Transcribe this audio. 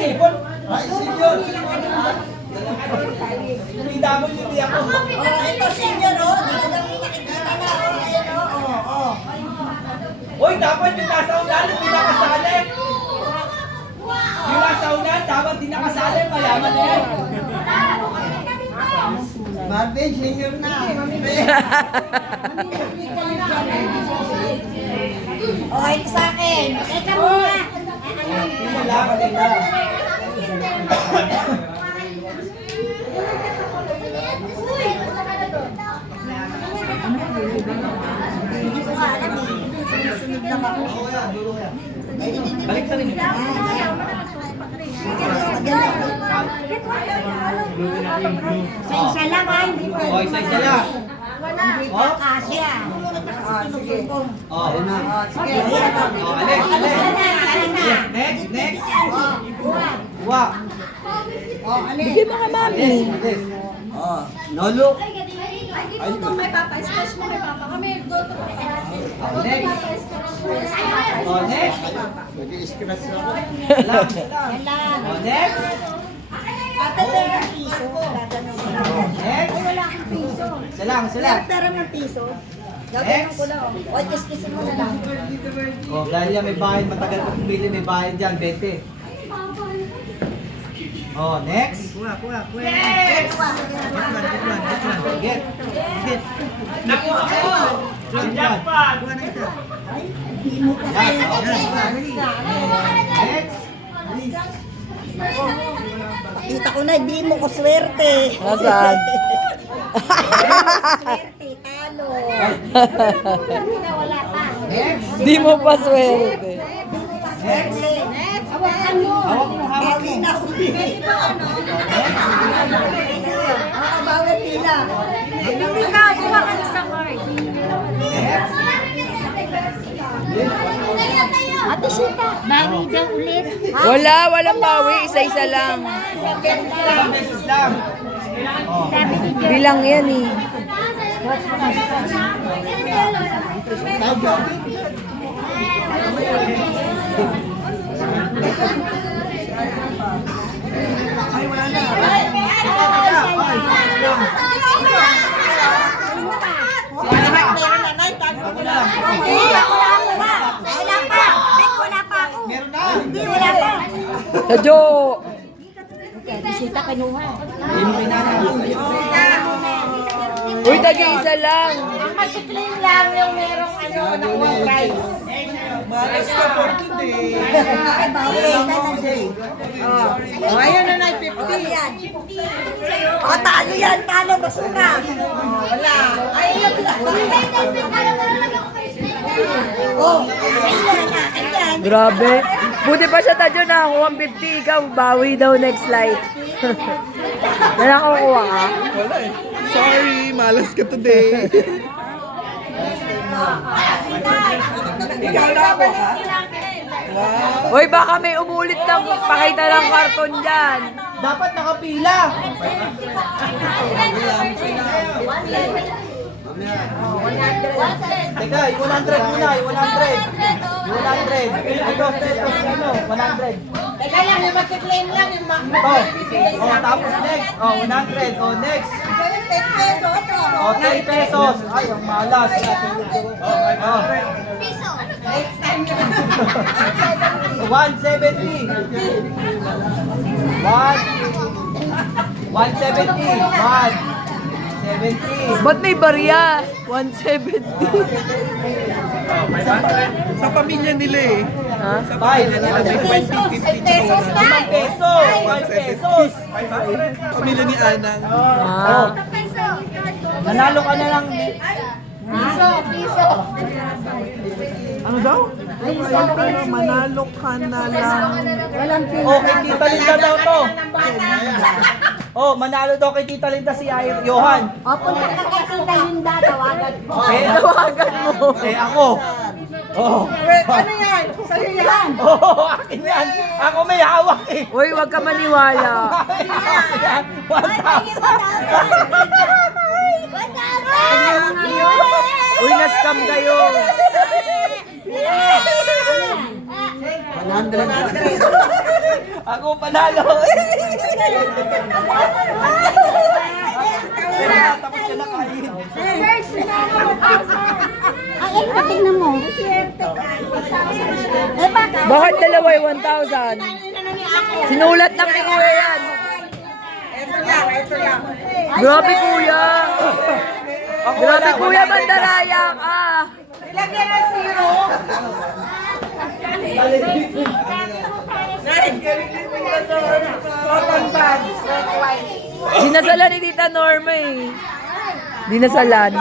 sipon. Ay, senior. Hindi damo hindi ako. Ito senior, oh. Di ka daw nakikita na, oh. Ayan, oh. Uy, dapat yung nasa unan, hindi nakasali. Yung nasa unan, dapat hindi nakasali. Mayaman na yan. Marvin, senior na. Oh, ito sa akin. Teka muna. Wala, kanina. Hindi ko nga alam eh. Sumusunod lang ako. Balik na rin. Isa lang ah, hindi pa. O, isa-isa lang. Hindi pa kasya. Sige. O, yun na. Sige. O, alis, alis. Next, next. Wa. Bigyan mo ka, mami. Alis, alis. O, Nolo. Ay, dito may papa. Splash mo kay papa. Kami, go to. O, next. O, next. Salam, salam. O, next. Ate, pera ng piso. Gaganon ko lang. Next. Ay, wala akong piso. Salam, salam. Pera ng piso. Gaganon ko lang. O, kiskisin mo na lang. O, dahil yan may bahay, matagal ko pumili, may bahay dyan, 20. O, next. Next! Get. Nakuha ko. Jackpot. Hindi mo kasi. Next. Kita ko na, hindi mo ko swerte. Nasaan? Swerte, talo. Wala pa. Next. Di mo pa swerte. Next. Hawakan mo. Hawak mo, hawak Bawi mo. na uli. Bawi pila. Ikaw, kuha ka sa card. Next. Ate Sita. Bawi daw ulit. Walang bawi. Isa-isa lang. Isang beses lang. O. Bilang yan eh. Meron na. Hindi, wala pa. Tadyo! Ate Sita, kinuha. Hindi na. Uy, tagi-isa lang. Ang masiklin lang yung merong nakuha prize. Malas ka for today. Ay, bawi na nandiyan. O, ayan na na, 50. Yan. O, talo yan. Talo, basura. Wala. Ay, yan lang. Oh, ayan. Grabe. Buti pa siya, Tadyo, na 150. Ikaw, bawi daw next life. May nakukuha ka? Wala eh. Sorry, malas ka today. Ikaw na ako, ha? Uy, baka may umulit ng pakita ng karton dyan. Dapat nakapila. Teka, yung 100 muna, yung 100. Yung 100. Ito, ano, 100. Teka lang, yung masiklin lang. Yung Ito. O, tapos next. O, 100. O, next. 10 pesos. O, 10 pesos. Ay, ang malas. O. 170. 170. 170. Ba't may barya? 170. Sa pamilya nila eh. Ha? Sa pamilya nila may 20, 50, pesos na. 5 pesos. 5 pesos. Pamilya ni Anang. Ah. Nanalo ka na lang. Ano daw? Manalo ka na lang. Oh, kay Tita Linda daw to. Oh, manalo daw kay Tita Linda si Johan. O, punta ka kay Tita Linda, tawagan mo. Okay, Tawagan mo. Eh, ako. Oh. Ano yan? Sa'yo yan. Oh, akin yan. Ako may hawak eh. Uy, wag ka maniwala. 1,000. Uy, na-scam kayo. 100. Ako panalo. Tapos ka na kain. Ang ito, tingnan mo. Eh, bakit? Bakit dalawa yung 1,000? Sinulat lang ni Kuya yan. Ito lang. Grabe Kuya. Grabe Kuya, bandaraya ka. Ilagyan ng zero. Cotton buds. Dinasalan ni Tita Norma eh. Dinasalan.